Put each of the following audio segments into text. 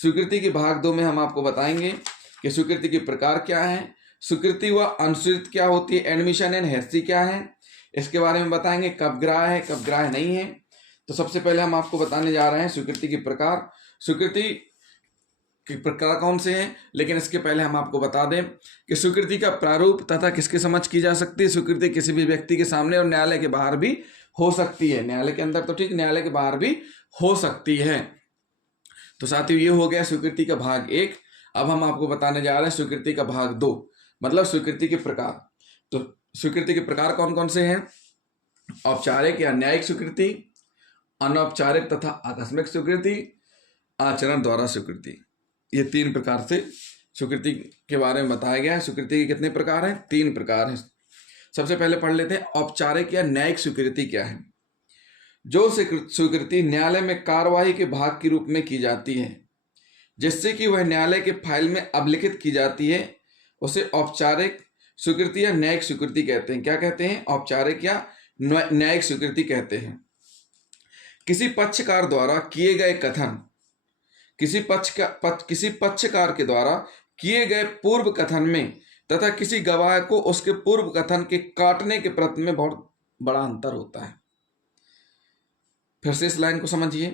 स्वीकृति के भाग 2 में हम आपको बताएंगे कि स्वीकृति के प्रकार क्या है, स्वीकृति व अनुस्वीकृति क्या होती है, एडमिशन एंड हेरेसी क्या है, इसके बारे में बताएंगे, कब ग्राह्य है कब ग्राह्य नहीं है। तो सबसे पहले हम आपको बताने जा रहे हैं स्वीकृति के प्रकार। स्वीकृति के प्रकार कौन से हैं, लेकिन इसके पहले हम आपको बता दें कि स्वीकृति का प्रारूप तथा किसके समक्ष की जा सकती है। स्वीकृति किसी भी व्यक्ति के सामने और न्यायालय के बाहर भी हो सकती है, न्यायालय के अंदर तो ठीक, न्यायालय के बाहर भी हो सकती है। तो साथियों, ये हो गया स्वीकृति का भाग 1। अब हम आपको बताने जा रहे हैं स्वीकृति का भाग 2, मतलब स्वीकृति के प्रकार। तो स्वीकृति के प्रकार कौन कौन से हैं? औपचारिक या न्यायिक स्वीकृति, अनौपचारिक तथा आकस्मिक स्वीकृति, आचरण द्वारा स्वीकृति। ये 3 प्रकार से स्वीकृति के बारे में बताया गया है। स्वीकृति के कितने प्रकार हैं? 3 प्रकार हैं। सबसे पहले पढ़ लेते हैं औपचारिक या न्यायिक स्वीकृति क्या है। जो स्वीकृति न्यायालय में कार्यवाही के भाग के रूप में की जाती है, जिससे कि वह न्यायालय के फाइल में अभिलिखित की जाती है, उसे औपचारिक स्वीकृति या न्यायिक स्वीकृति कहते हैं। क्या कहते हैं? औपचारिक या न्यायिक स्वीकृति कहते हैं। किसी पक्षकार द्वारा किए गए कथन, किसी पक्षकार के द्वारा किए गए पूर्व कथन में तथा किसी गवाह को उसके पूर्व कथन के काटने के प्रति में बहुत बड़ा अंतर होता है। फिर से इस लाइन को समझिए।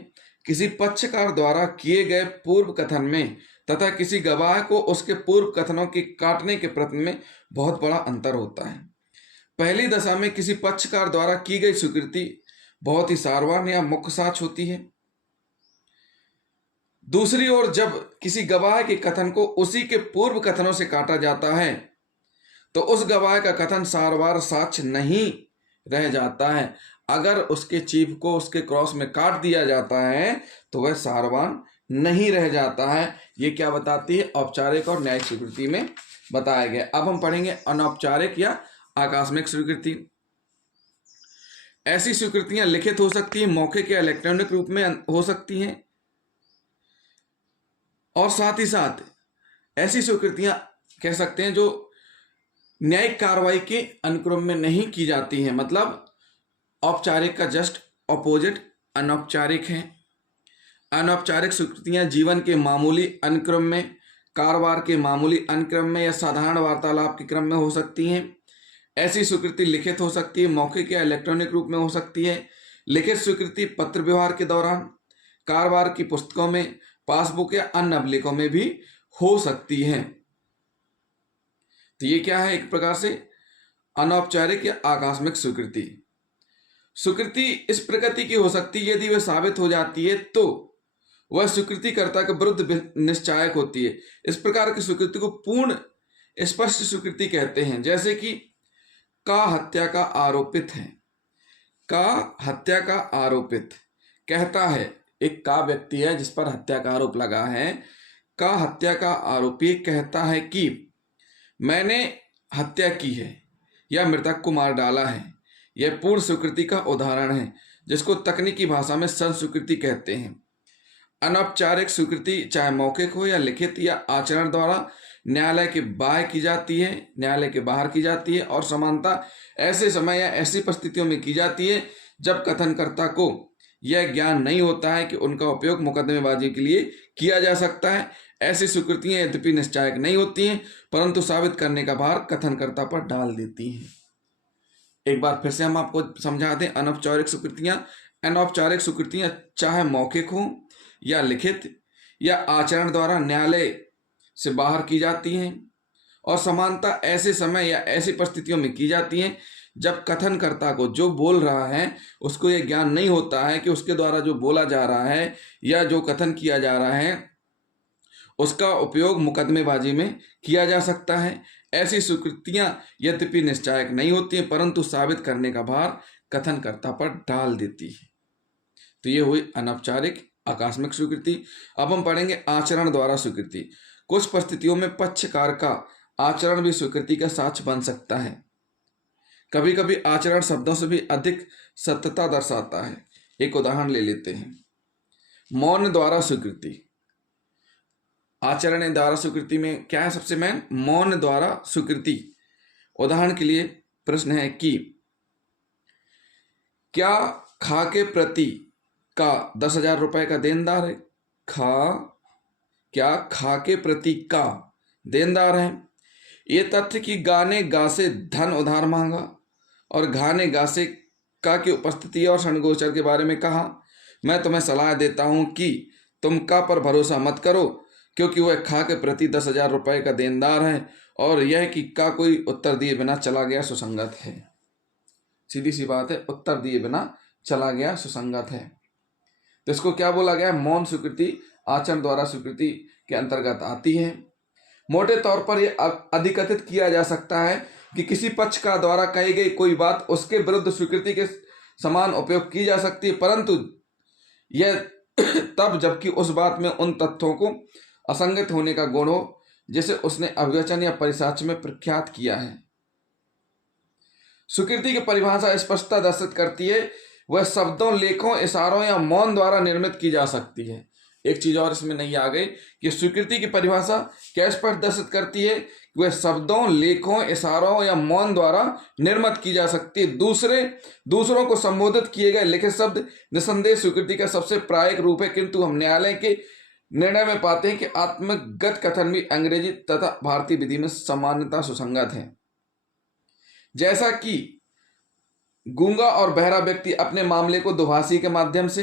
किसी पक्षकार द्वारा किए गए पूर्व कथन में तथा किसी गवाह को उसके पूर्व कथनों के काटने के प्रति में बहुत बड़ा अंतर होता है। पहली दशा में किसी पक्षकार द्वारा की गई स्वीकृति बहुत ही सारवान या मुख्य साक्ष्य होती है। दूसरी ओर जब किसी गवाह के कथन को उसी के पूर्व कथनों से काटा जाता है, तो उस गवाह का कथन सारवार साक्ष्य नहीं रह जाता है। अगर उसके चीफ को उसके क्रॉस में काट दिया जाता है तो वह सारवान नहीं रह जाता है। ये क्या बताती है? औपचारिक और न्यायिक स्वीकृति में बताया गया। अब हम पढ़ेंगे अनौपचारिक या आकस्मिक स्वीकृति। ऐसी स्वीकृतियां लिखित हो सकती है, मौखिक या इलेक्ट्रॉनिक रूप में हो सकती हैं, और साथ ही साथ ऐसी स्वीकृतियां कह सकते हैं जो न्यायिक कार्रवाई के अनुक्रम में नहीं की जाती हैं। मतलब औपचारिक का जस्ट ऑपोजिट अनौपचारिक है। अनौपचारिक स्वीकृतियां जीवन के मामूली अनुक्रम में, कारोबार के मामूली अनुक्रम में या साधारण वार्तालाप के क्रम में हो सकती हैं। ऐसी स्वीकृति लिखित हो सकती है, मौखिक या इलेक्ट्रॉनिक रूप में हो सकती है। लिखित स्वीकृति पत्र व्यवहार के दौरान, कारोबार की पुस्तकों में, पासबुक या अन्य अभिलेखों में भी हो सकती है। तो ये क्या है? एक प्रकार से अनौपचारिक या आकस्मिक स्वीकृति। स्वीकृति इस प्रकृति की हो सकती है, यदि वह साबित हो जाती है तो वह स्वीकृतिकर्ता के विरुद्ध निश्चायक होती है। इस प्रकार की स्वीकृति को पूर्ण स्पष्ट स्वीकृति कहते हैं। जैसे कि का हत्या का आरोपित है, का हत्या का आरोपित कहता है, एक का व्यक्ति है जिस पर हत्या का आरोप लगा है, का हत्या का आरोपी कहता है कि मैंने हत्या की है या मृतक को मार डाला है। यह पूर्ण स्वीकृति का उदाहरण है, जिसको तकनीकी भाषा में संस्वीकृति कहते हैं। अनौपचारिक स्वीकृति चाहे मौखिक हो या लिखित या आचरण द्वारा न्यायालय के बाहर की जाती है, न्यायालय के बाहर की जाती है, और समानता ऐसे समय या ऐसी परिस्थितियों में की जाती है जब कथनकर्ता को यह ज्ञान नहीं होता है कि उनका उपयोग मुकदमेबाजी के लिए किया जा सकता है। ऐसी स्वीकृतियां यद्यपि निश्चायक नहीं होती हैं, परंतु साबित करने का भार कथनकर्ता पर डाल देती हैं। एक बार फिर से हम आपको समझा दें। अनौपचारिक स्वीकृतियां, अनौपचारिक स्वीकृतियां चाहे मौखिक हो या लिखित या आचरण द्वारा न्यायालय से बाहर की जाती हैं, और समानता ऐसे समय या ऐसी परिस्थितियों में की जाती हैं जब कथनकर्ता को जो बोल रहा है उसको यह ज्ञान नहीं होता है कि उसके द्वारा जो बोला जा रहा है या जो कथन किया जा रहा है उसका उपयोग मुकदमेबाजी में किया जा सकता है। ऐसी स्वीकृतियां यद्यपि निश्चायक नहीं होती हैं, परंतु साबित करने का भार कथनकर्ता पर डाल देती है। तो ये हुई अनौपचारिक आकस्मिक स्वीकृति। अब हम पढ़ेंगे आचरण द्वारा स्वीकृति। कुछ परिस्थितियों में पक्षकार का आचरण भी स्वीकृति का साक्ष्य बन सकता है। कभी कभी आचरण शब्दों से भी अधिक सत्यता दर्शाता है। एक उदाहरण ले लेते हैं। मौन द्वारा स्वीकृति। आचरण द्वारा स्वीकृति में क्या है? सबसे मेन मौन द्वारा स्वीकृति। उदाहरण के लिए प्रश्न है कि क्या खा के प्रति का 10,000 रुपए का देनदार है? खा क्या खा के प्रतीक का देनदार है। ये तथ्य कि गाने गा से धन उधार मांगा और घाने गा से का की उपस्थिति और षणगोचर के बारे में कहा। मैं तुम्हें सलाह देता हूं कि तुम का पर भरोसा मत करो, क्योंकि वह खा के प्रति 10,000 रुपये का देनदार है, और यह कि का कोई उत्तर दिए बिना चला गया सुसंगत है। सीधी सी बात है, उत्तर दिए बिना चला गया सुसंगत है। तो इसको क्या बोला गया? मौन स्वीकृति आचरण द्वारा स्वीकृति के अंतर्गत आती है। मोटे तौर पर यह अधिकथित किया जा सकता है कि किसी पक्ष का द्वारा कही गई कोई बात उसके विरुद्ध स्वीकृति के समान उपयोग की जा सकती है, परंतु यह तब जबकि उस बात में उन तथ्यों को असंगत होने का गुण हो जिसे उसने अभिवचन या परिसाक्ष्य में प्रख्यात किया है। स्वीकृति की परिभाषा स्पष्टता दर्शित करती है, वह शब्दों, लेखों, इशारों या मौन द्वारा निर्मित की जा सकती है। एक चीज और इसमें नहीं आ गई कि स्वीकृति की परिभाषा क्या स्पष्ट दर्शित करती है कि वह शब्दों, लेखों, इशारों या मौन द्वारा निर्मित की जा सकती है। दूसरों को संबोधित किए गए लिखित शब्द निसंदेह स्वीकृति का सबसे प्रायिक रूप है, किंतु हम न्यायालय के निर्णय में पाते हैं कि आत्मगत कथन भी अंग्रेजी तथा भारतीय विधि में सामान्यतः सुसंगत है। जैसा कि गूंगा और बहरा व्यक्ति अपने मामले को दुभाषी के माध्यम से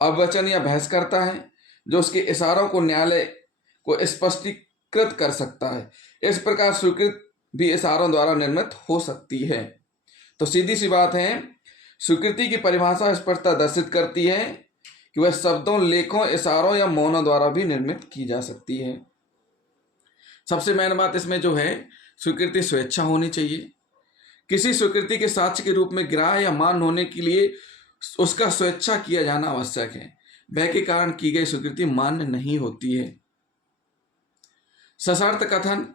अवचन या बहस करता है, जो उसके इशारों को न्यायालय को स्पष्टीकृत कर सकता है, इस प्रकार स्वीकृत भी इशारों द्वारा निर्मित हो सकती है। तो सीधी सी बात है, स्वीकृति की परिभाषा स्पष्टता दर्शित करती है कि वह शब्दों, लेखों, इशारों या मौनों द्वारा भी निर्मित की जा सकती है। सबसे मेन बात इसमें जो है, स्वीकृति स्वेच्छा होनी चाहिए। किसी स्वीकृति के साक्ष्य के रूप में ग्राह्य या मान्य होने के लिए उसका स्वेच्छा किया जाना आवश्यक है। भय के कारण की गई स्वीकृति मान्य नहीं होती है। सशर्त कथन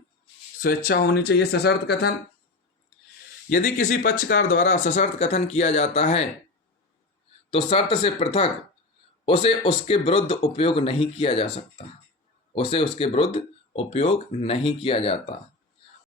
स्वेच्छा होनी चाहिए। सशर्त कथन, यदि किसी पक्षकार द्वारा सशर्त कथन किया जाता है तो शर्त से पृथक उसे उसके विरुद्ध उपयोग नहीं किया जा सकता। उसे उसके विरुद्ध उपयोग नहीं किया जाता।